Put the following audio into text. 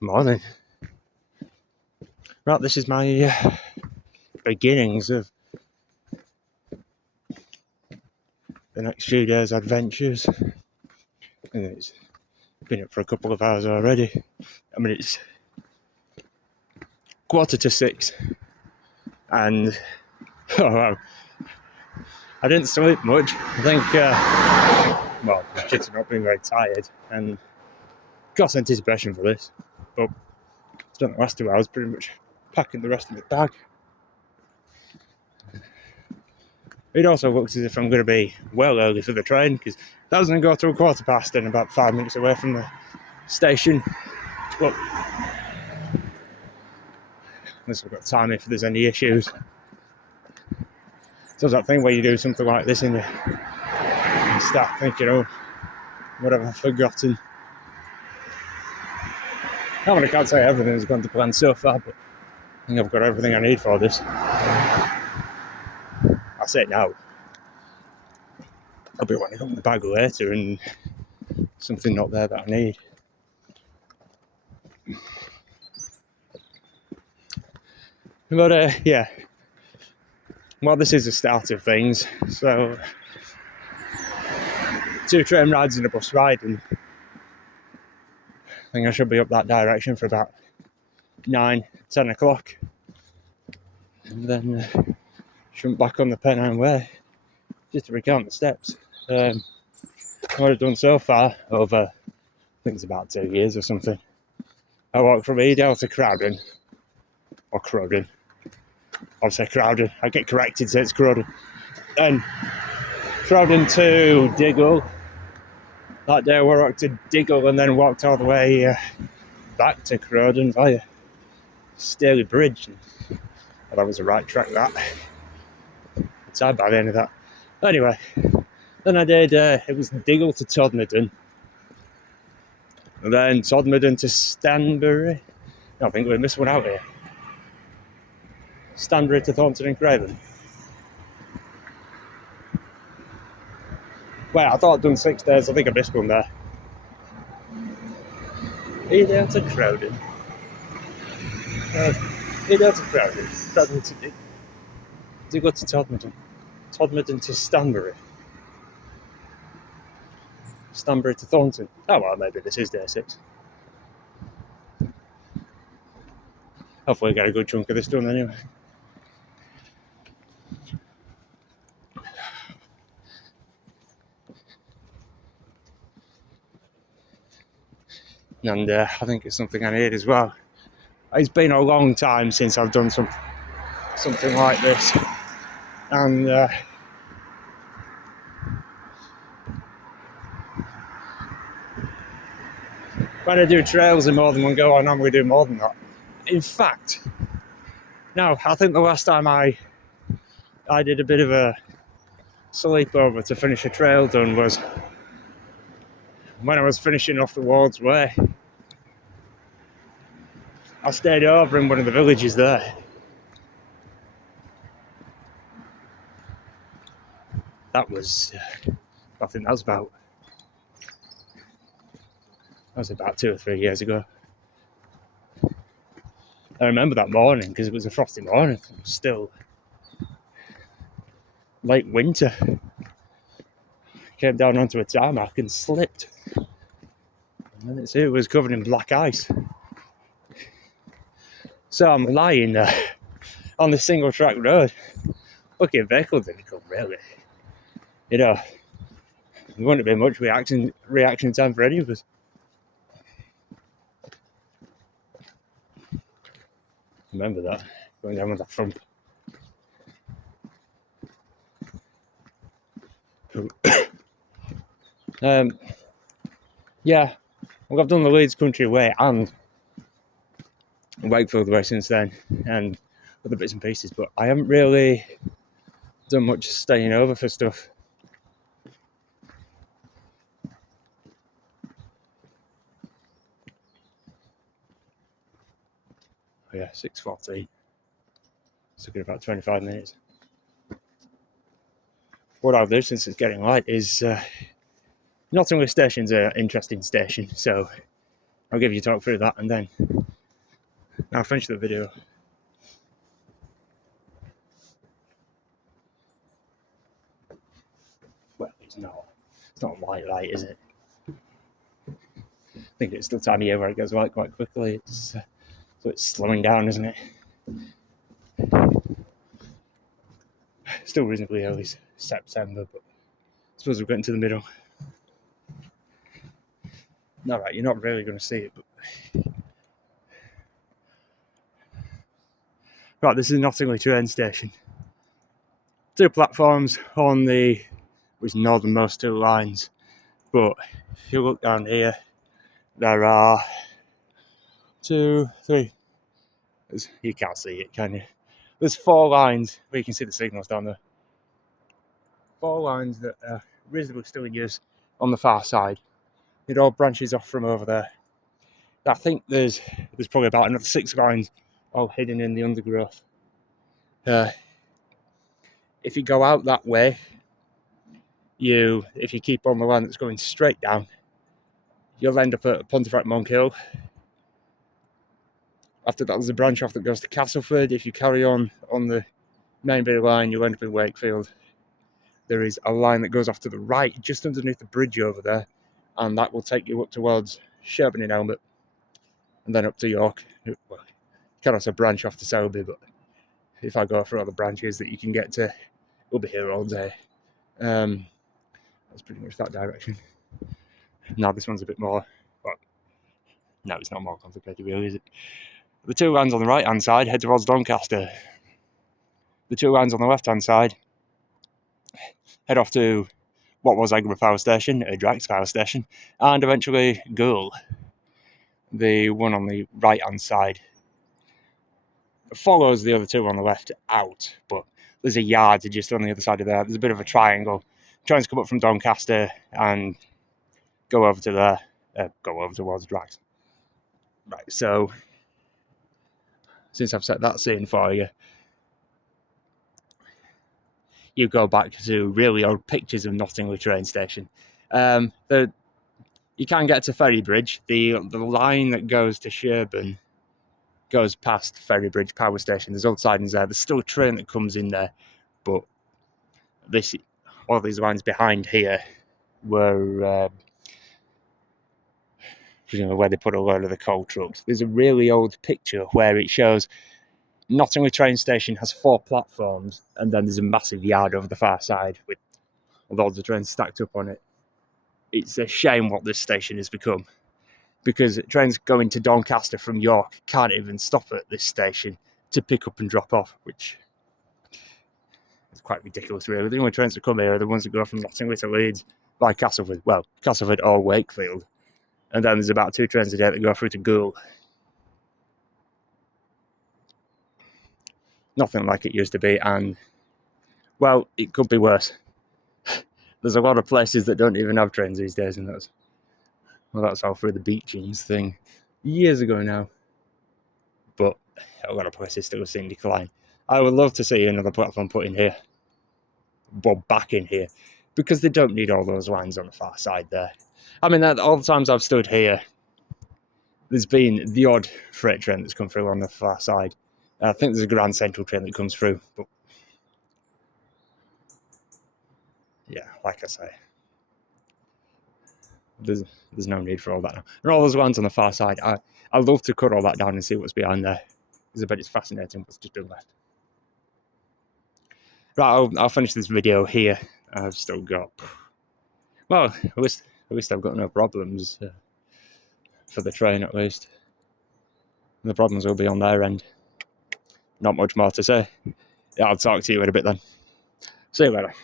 Morning. Right, this is my beginnings of the next few days' adventures. And it's been up for a couple of hours already. I mean, it's 5:45, and oh wow, I didn't sleep much. I think, my kids have not been very tired, and got anticipation for this. But spent the last 2 hours pretty much packing the rest of the bag. It also looks as if I'm going to be well early for the train, because that was going to go through 5:15 and about 5 minutes away from the station. But unless we've got time if there's any issues. So that thing where you do something like this and you start thinking, oh, what have I forgotten? I mean, I can't say everything's gone to plan so far, but I think I've got everything I need for this. I say it now. I'll be wanting to open the bag later and something not there that I need. But yeah, well, this is the start of things. So 2 train rides and a bus ride, and I think I should be up that direction for about 9-10 o'clock, and then jump back on the Pennine Way just to recount the steps. What I've done so far over, I think it's about 2 years or something. I walked from Edale to Crowden, or Crowden. I'll say Crowden. I get corrected, so it's Crowden. Then Crowden to Diggle. That day I walked to Diggle and then walked all the way back to Crowden via Staley Bridge. That was the right track, that. I'm tired by the end of that. Anyway, then I did, it was Diggle to Todmorden. And then Todmorden to Stanbury. I think we missed one out here. Stanbury to Thornton and Craven. Wait, I thought I'd done 6 days. I think I missed one there. Edale to Crowden. Edale to Crowden. Crowden to Diggle to Todmorden. Todmorden to Stanbury. Stanbury to Thornton. Oh well, maybe this is day 6. Hopefully I get a good chunk of this done anyway. And I think it's something I need as well. It's been a long time since I've done something like this, and when I do trails in more than one go, I normally do more than that. In fact, no, I think the last time I did a bit of a sleepover to finish a trail done was when I was finishing off the Wards Way. I stayed over in one of the villages there. That was, I think that was about 2 or 3 years ago. I remember that morning because it was a frosty morning. It was still late winter. Came down onto a tarmac and slipped. And it was covered in black ice. So I'm lying there on this single track road. Lucky a vehicle didn't come, really. You know, there wouldn't have been much reaction time for any of us. Remember that, going down with that front. Yeah, well, I've done the Leeds Country Way and Wakefield Way since then, and other bits and pieces, but I haven't really done much staying over for stuff. Oh yeah, 6:14. It's looking about 25 minutes. What I'll do, since it's getting light, is Nottingham Station's an interesting station, so I'll give you a talk through that, and then I'll finish the video. Well, it's not a white light, is it? I think it's the time of year where it goes white quite quickly. So it's slowing down, isn't it? Still reasonably early September, but I suppose we're getting to the middle. No, right, you're not really going to see it, but right, this is Knottingley train station. 2 platforms on the northernmost 2 lines, but if you look down here, there are 2, 3. You can't see it, can you? There's 4 lines where you can see the signals down there. 4 lines that are reasonably still in use on the far side. It all branches off from over there. I think there's probably about another 6 lines all hidden in the undergrowth. If you go out that way, if you keep on the line that's going straight down, you'll end up at Pontefract Monkhill. After that, there's a branch off that goes to Castleford. If you carry on the main bit of line, you'll end up in Wakefield. There is a line that goes off to the right, just underneath the bridge over there, and that will take you up towards Sherburn in Helmet, and then up to York. Well, you can also branch off to Selby, but if I go through all the branches that you can get to, we'll be here all day. That's pretty much that direction. Now this one's a bit more, well, no, it's not more complicated really, is it? The 2 lines on the right hand side head towards Doncaster. The 2 lines on the left hand side head off to what was Eggborough Power Station, Drax Power Station, and eventually Goole. The one on the right hand side follows the other 2 on the left out, but there's a yard just on the other side of there. There's a bit of a triangle. Trying to come up from Doncaster and go over to there, go over towards Drax. Right, so since I've set that scene for you, you go back to really old pictures of Knottingley train station. You can get to Ferrybridge. The line that goes to Sherburn goes past Ferrybridge Power Station. There's old sidings there. There's still a train that comes in there, but all these lines behind here were where they put a load of the coal trucks. There's a really old picture where it shows Knottingley train station has 4 platforms, and then there's a massive yard over the far side with loads of trains stacked up on it. It's a shame what this station has become, because trains going to Doncaster from York can't even stop at this station to pick up and drop off, which is quite ridiculous really. The only trains that come here are the ones that go from Knottingley to Leeds by Castleford. Well, Castleford or Wakefield. And then there's about 2 trains a day that go through to Goole. Nothing like it used to be, and, well, it could be worse. There's a lot of places that don't even have trains these days, and that's all through the Beechings thing years ago now. But a lot of places still seeing decline. I would love to see another platform put in here, well, back in here, because they don't need all those lines on the far side there. I mean, all the times I've stood here, there's been the odd freight train that's come through on the far side. I think there's a Grand Central train that comes through, but yeah, like I say, there's no need for all that now. And all those lines on the far side, I'd love to cut all that down and see what's behind there, because I bet it's fascinating what's just been left. Right, I'll finish this video here. I've still got, well, at least I've got no problems for the train, at least. The problems will be on their end. Not much more to say. Yeah, I'll talk to you in a bit then. See you later.